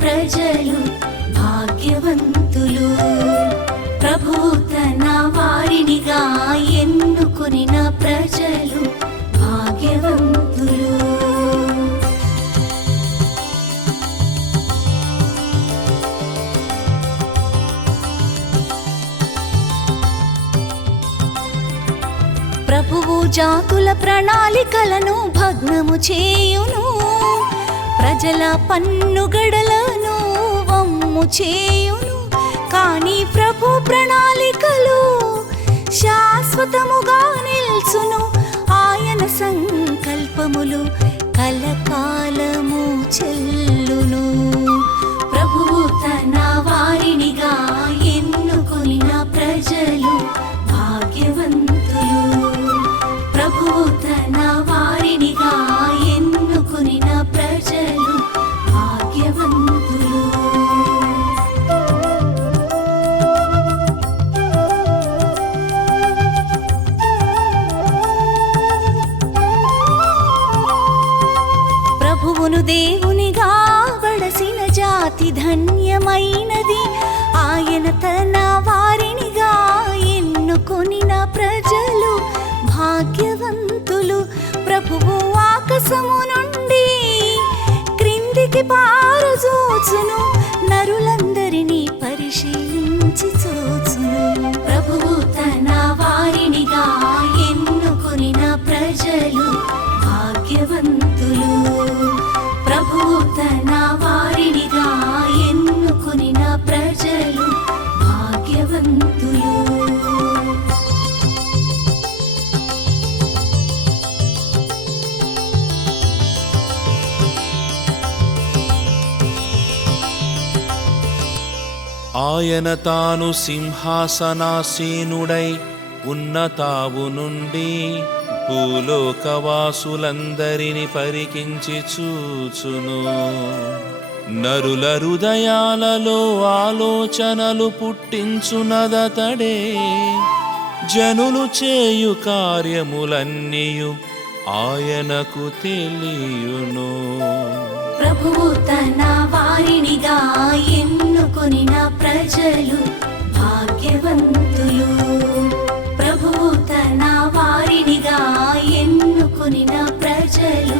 ప్రజలు భాగ్యవంతులు. ప్రభు తన వారినిగా ఎన్నుకొనిన ప్రజలు భాగ్యవంతులు. ప్రభువు జాతుల ప్రణాళికలను భగ్నము చేయును, ప్రజల పన్నుగడలను వమ్ము చేయును. కానీ ప్రభు ప్రణాళికలు శాశ్వతముగా నిల్చును, ఆయన సంకల్పములు కలకాలము చెల్లును. ప్రభువు తన వారినిగా ఎన్నుకొనిన ప్రజలు భాగ్యవంతులు. ప్రభువు తన వారినిగా ఎన్నుకొనిన ప్రజలు భాగ్యవంతులు. ప్రభువును దేవునిగా వడసిన జాతి ధన్యమైనది, ఆయన తన వారినిగా ఎన్నుకొనిన ప్రజలు భాగ్యవంతులు. ప్రభువు ఆకాశము నుండి క్రిందికి పారజూచును, నరులందరినీ పరిశీలించి చూచును. ప్రభువు తన వారినిగా ఎన్నుకొనిన ప్రజలు భాగ్యవంతులు. ప్రభువు తన వారినిగా ఎన్నుకొనిన ప్రజలు భాగ్యవంతులు. ఆయన తాను సింహాసనాసీనుడై ఉన్నతావు నుండి భూలోకవాసులందరిని పరికించి చూచును. నరుల హృదయాలలో ఆలోచనలు పుట్టించునదతడే, జనులు చేయు కార్యములన్నీయు ఆయనకు తెలియును. ప్రభువు తన వారినిగా ఎన్నుకొనిన ప్రజలు భాగ్యవంతులు. ప్రభువు తన వారినిగా ఎన్నుకొనిన ప్రజలు